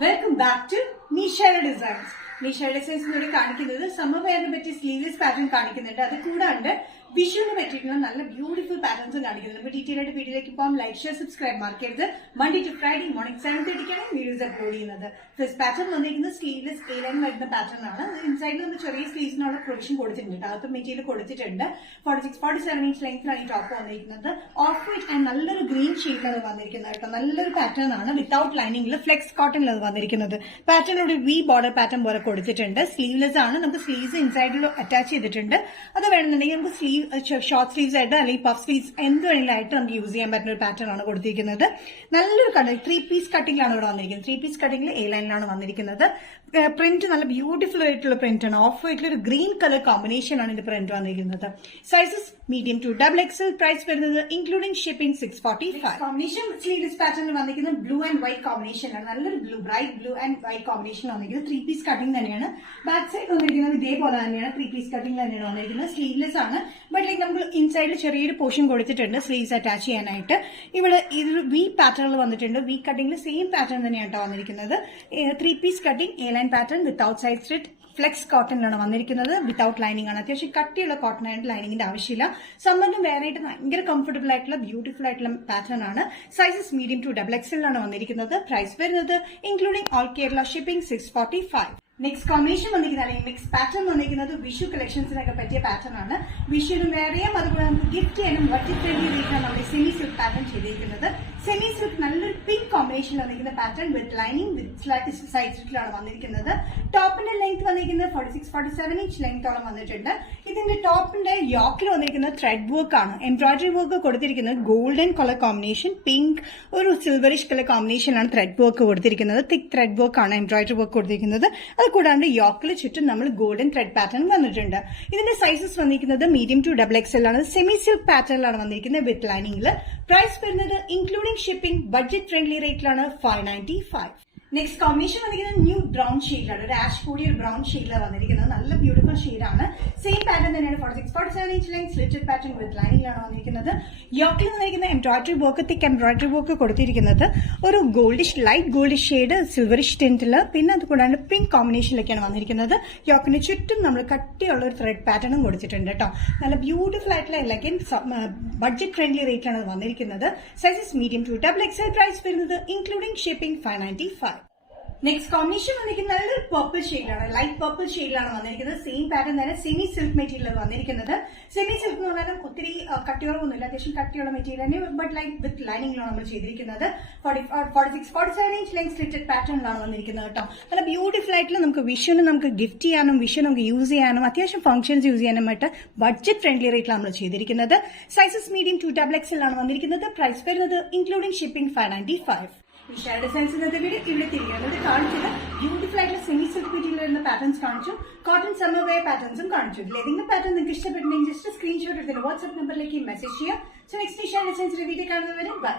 Welcome back to നിഷയുടെ designs. നിഷയുടെ ഡിസൈൻസിലൂടെ കാണിക്കുന്നത് സമ്മർ വെയറിനെ പറ്റി സ്ലീവ്ലെസ് പാറ്റേൺ കാണിക്കുന്നുണ്ട്. അത് കൂടാണ്ട് വിഷുവിന് പറ്റിയിട്ടുള്ള നല്ല ബ്യൂട്ടിഫുൾ പാറ്റേൺസ് കാണിക്കുന്നുണ്ട്. നമുക്ക് ഡീറ്റെയിൽ ആയിട്ട് വീഡിയോയിലേക്ക് പോകാം. ലൈക്ക്, ഷെയർ, സബ്സ്ക്രൈബ് മറക്കരുത്. Monday to Friday morning 7:30 videos upload ചെയ്യുന്നത്. ഫസ്റ്റ് പാറ്റേൺ വന്നിരിക്കുന്നത് സ്ലീവ്ലെസ് A-line വരുന്ന പാറ്റേൺ ആണ്. ഇൻസൈഡിൽ നമ്മൾ ചെറിയ സ്ലീവ്സിനുള്ള പ്രൊവിഷൻ കൊടുത്തിട്ടുണ്ട്. അകത്ത് മെറ്റീരിയൽ കൊടുത്തിട്ടുണ്ട്. 46-47 ഇഞ്ച് ലെങ്ത്തിലാണ് ഈ ടോപ്പ് വന്നിരിക്കുന്നത്. ഓഫ് വൈറ്റ് ആൻഡ് നല്ലൊരു ഗ്രീൻ ഷെയ്ഡിലാണ് വന്നിരിക്കുന്നത് കേട്ടോ. നല്ലൊരു പാറ്റേൺ ആണ്. വിത്തൌട്ട് ലൈനിങ്ങിൽ ഫ്ലെക്സ് കോട്ടണിലാണ് വന്നിരിക്കുന്നത്. പാറ്റേണിലൂടെ വി ബോർഡർ പാറ്റേൺ പോലെ കൊടുത്തിട്ടുണ്ട്. സ്ലീവ്ലെസ് ആണ്. നമുക്ക് സ്ലീവ്സ് ഇൻസൈഡിൽ അറ്റാച്ച് ചെയ്തിട്ടുണ്ട്. അത് വേണമെന്നുണ്ടെങ്കിൽ നമുക്ക് സ്ലീവ് ഷോർട്ട് സ്ലീവ്സ് ആയിട്ട് അല്ലെങ്കിൽ പഫ് സ്ലീവ്സ് എന്ത് വേണമെങ്കിലായിട്ട് നമുക്ക് യൂസ് ചെയ്യാൻ പറ്റുന്ന ഒരു പാറ്റേൺ ആണ് കൊടുത്തിരിക്കുന്നത്. നല്ലൊരു കട്ട് 3 പീസ് കട്ടിംഗിലാണ് ഇവിടെ വന്നിരിക്കുന്നത്. 3 പീസ് കട്ടിംഗിൽ A-ലൈനിലാണ് വന്നിരിക്കുന്നത്. പ്രിന്റ് നല്ല ബ്യൂട്ടിഫുൾ ആയിട്ടുള്ള പ്രിന്റ് ആണ്. ഓഫ് വൈറ്റിൽ ഒരു ഗ്രീൻ കളർ കോമ്പിനേഷൻ ആണ് ഇതിന്റെ പ്രിന്റ് വന്നിരിക്കുന്നത്. Sizes medium to XXL. Price വരുന്നത് ഇൻക്ലൂഡിംഗ് ഷിപ്പിംഗ് 645. കോമ്പിനേഷൻ സ്ലീവ്ലെസ് പാറ്റേണിൽ വന്നിരിക്കുന്നത് ബ്ലൂ ആൻഡ് വൈറ്റ് കോമ്പിനേഷനാണ്. നല്ലൊരു bright blue and white combination വന്നിരിക്കുന്നത്. 3 പീസ് കട്ടിംഗ് തന്നെയാണ്. ബാക്ക് സൈഡ് വന്നിരിക്കുന്നത് ഇതേപോലെ തന്നെയാണ്. 3 പീസ് കട്ടിംഗ് തന്നെയാണ് വന്നിരിക്കുന്നത്. സ്ലീവ്ലെസ് ആണ്. ബട്ട് ലൈക്ക് നമുക്ക് ഇൻസൈഡിൽ ചെറിയൊരു പോർഷൻ കൊടുത്തിട്ടുണ്ട് സ്ലീവ്സ് അറ്റാച്ച് ചെയ്യാനായിട്ട്. ഇവിടെ ഇതൊരു വി പാറ്റേണിൽ വന്നിട്ടുണ്ട്. വി കട്ടിംഗിൽ സെയിം പാറ്റേൺ തന്നെയാണ് വന്നിരിക്കുന്നത്. 3 piece cutting A-line pattern without side slit flex കോട്ടണിലാണ് വന്നിരിക്കുന്നത്. വിത്തൌട്ട് ലൈനിങ് ആണ്. അത്യാവശ്യം കട്ടിയുള്ള കോട്ടൺ ആയിട്ട് ലൈനിങ്ങിന്റെ ആവശ്യമില്ല. സമ്മറിന് വേറെ ആയിട്ട് ഭയങ്കര കംഫർട്ടബിൾ ആയിട്ടുള്ള ബ്യൂട്ടിഫുൾ ആയിട്ടുള്ള പാറ്റേൺ ആണ്. സൈസസ് മീഡിയം ടു XXL ആണ് വന്നിരിക്കുന്നത്. പ്രൈസ് വരുന്നത് including all Kerala shipping 645. Next combination വന്നിരിക്കുന്നത് അല്ലെങ്കിൽ നെക്സ്റ്റ് പാറ്റേൺ വന്നിരിക്കുന്നത് വിഷു കളക്ഷൻസിനൊക്കെ പറ്റിയ പാറ്റേൺ ആണ്. വിഷുവിന് വേറെയും അതുപോലെ നമുക്ക് ഗിഫ്റ്റ് ചെയ്യാനും ബഡ്ജറ്റ് ഫ്രണ്ട്ലി റേറ്റാണ് നമ്മുടെ സെമി സിൽക്ക് പാറ്റേൺ ചെയ്തിരിക്കുന്നത്. സെമി സിൽക്ക് നല്ലൊരു പിങ്ക് കോമ്പിനേഷനിൽ വന്നിരിക്കുന്ന pattern with lining with side സ്ലിറ്റിലാണ് വന്നിരിക്കുന്നത്. ടോപ്പിന്റെ ലെങ്ത് വന്നിരിക്കുന്നത് 46-47 ഇഞ്ച് ലെങ്ത്തോളം വന്നിട്ടുണ്ട്. ഇതിന്റെ ടോപ്പിന്റെ യോക്കിൽ വന്നിരിക്കുന്നത് ത്രെഡ് വർക്ക് ആണ്. എംബ്രോയിഡറി വർക്ക് കൊടുത്തിരിക്കുന്നത് ഗോൾഡൻ കളർ കോമ്പിനേഷൻ, പിങ്ക് ഒരു സിൽവറിഷ് കളർ കോമ്പിനേഷനാണ് ത്രെഡ് വർക്ക് കൊടുത്തിരിക്കുന്നത്. തിക് ത്രെഡ് വർക്ക് ആണ് എംബ്രോയിഡറി വർക്ക് കൊടുത്തിരിക്കുന്നത്. അത് കൂടാണ്ട് യോക്കിൽ ചുറ്റും നമ്മൾ ഗോൾഡൻ ത്രെഡ് പാറ്റേൺ വന്നിട്ടുണ്ട്. ഇതിന്റെ സൈസസ് വന്നിരിക്കുന്നത് മീഡിയം ടു XXL ആണ്. സെമി സിൽക്ക് പാറ്റേണിലാണ് വന്നിരിക്കുന്നത് വിത്ത് ലൈനിങ്ങിൽ. പ്രൈസ് വരുന്നത് ഇൻക്ലൂഡിംഗ് ഷിപ്പിംഗ് ബഡ്ജറ്റ് ഫ്രണ്ട്ലി റേറ്റിലാണ് 595. നെക്സ്റ്റ് കോമ്പിനേഷൻ വന്നിരിക്കുന്നത് ന്യൂ ബ്രൗൺ ഷെയ്ഡിലാണ്. ഒരു ആഷ് കൂടിയ ഒരു ബ്രൗൺ ഷെയ്ഡിലാണ് വന്നിരിക്കുന്നത്. നല്ല ബ്യൂട്ടിഫുൾ ഷെയ്ഡാണ്. സെയിം പാറ്റേൺ തന്നെയാണ്. 46-47 inch length slitted pattern with ലൈനിങ്ങിലാണ് വന്നിരിക്കുന്നത്. യോക്കിൽ വന്നിരിക്കുന്ന embroidery work, thick embroidery work കൊടുത്തിരിക്കുന്നത് ഒരു goldish light goldish shade silverish ടിന്റിൽ, പിന്നെ അത് കൂടാണ്ട് പിങ്ക് കോമ്പിനേഷനിലൊക്കെയാണ് വന്നിരിക്കുന്നത്. യോക്കിന് ചുറ്റും നമ്മൾ കട്ടിയുള്ള ഒരു ത്രെഡ് പാറ്റേണും കൊടുത്തിട്ടുണ്ട് കേട്ടോ. നല്ല ബ്യൂട്ടിഫുൾ ആയിട്ടുള്ള എലഗൻ ബഡ്ജറ്റ് ഫ്രണ്ട്ലി റേറ്റാണ് അത് വന്നിരിക്കുന്നത്. Sizes medium to XXL. Price വരുന്നത് ഇൻക്ലൂഡിംഗ് ഷിപ്പിംഗ് 595. നെക്സ്റ്റ് കോമ്പിനേഷൻ വന്നിരിക്കുന്നത് നല്ലൊരു പർപ്പിൾ ഷെയ്ഡിലാണ്. ലൈറ്റ് പർപ്പിൾ ഷെയ്ഡിലാണ് വന്നിരിക്കുന്നത്. സെയിം പാറ്റേൺ തന്നെ സെമി സിൽക്ക് മെറ്റീരിയൽ വന്നിരിക്കുന്നത്. സെമി സിൽക്ക് എന്ന് പറഞ്ഞാൽ ഒത്തിരി കട്ടിയുള്ളതൊന്നുമില്ല. അത്യാവശ്യം കട്ടിയുള്ള മെറ്റീരിയൽ തന്നെ, ബട്ട് ലൈക്ക് വിത്ത് ലൈനിങ്ങിലാണ് നമ്മൾ ചെയ്തിരിക്കുന്നത്. 46-47 ഇഞ്ച് ലെങ്ത് സ്ലിറ്റഡ് പാറ്റേണിലാണ് വന്നിരിക്കുന്നത് കേട്ടോ. നല്ല ബ്യൂട്ടിഫുൾ ആയിട്ടുള്ള നമുക്ക് വിഷുവിന് നമുക്ക് ഗിഫ്റ്റ് ചെയ്യാനും വിഷു നമുക്ക് യൂസ് ചെയ്യാനും അത്യാവശ്യം ഫംഗ്ഷൻസ് യൂസ് ചെയ്യാനുമായിട്ട് ബഡ്ജറ്റ് ഫ്രണ്ട്ലി റേറ്റിലാണ് നമ്മൾ ചെയ്തിരിക്കുന്നത്. സൈസസ് മീഡിയം ടു XXL ആണ് വന്നിരിക്കുന്നത്. പ്രൈസ് വരുന്നത് ഇൻക്ലൂഡിംഗ് ഷിപ്പിംഗ് 595. നിഷയുടെ ഡിസൈൻസ് ഇന്നത്തെ വീഡിയോ ഇവിടെ തിരികെ കാണിച്ചത് ബ്യൂട്ടിഫുൾ ആയിട്ടുള്ള സെമി സിൽക്ക് മെറ്റീരിയൽ വരുന്ന പാറ്റേൺസ് കാണിച്ചു. കോട്ടൺ സമ്മർ വെയർ പാറ്റേൺസും കാണിച്ചു. ഇതിൽ ഏതെങ്കിലും പാറ്റേൺ നിങ്ങൾക്ക് ഇഷ്ടപ്പെട്ടുണ്ടെങ്കിൽ ജസ്റ്റ് സ്ക്രീൻഷോട്ട് എടുത്തിട്ട് വാട്സ്ആപ്പ് നമ്പറിലേക്ക് മെസ്സേജ് ചെയ്യാം. സോ നെക്സ്റ്റ് നിഷയുടെ ഡിസൈൻസിന്റെ വീഡിയോ കാണുന്നവരെ ബൈ.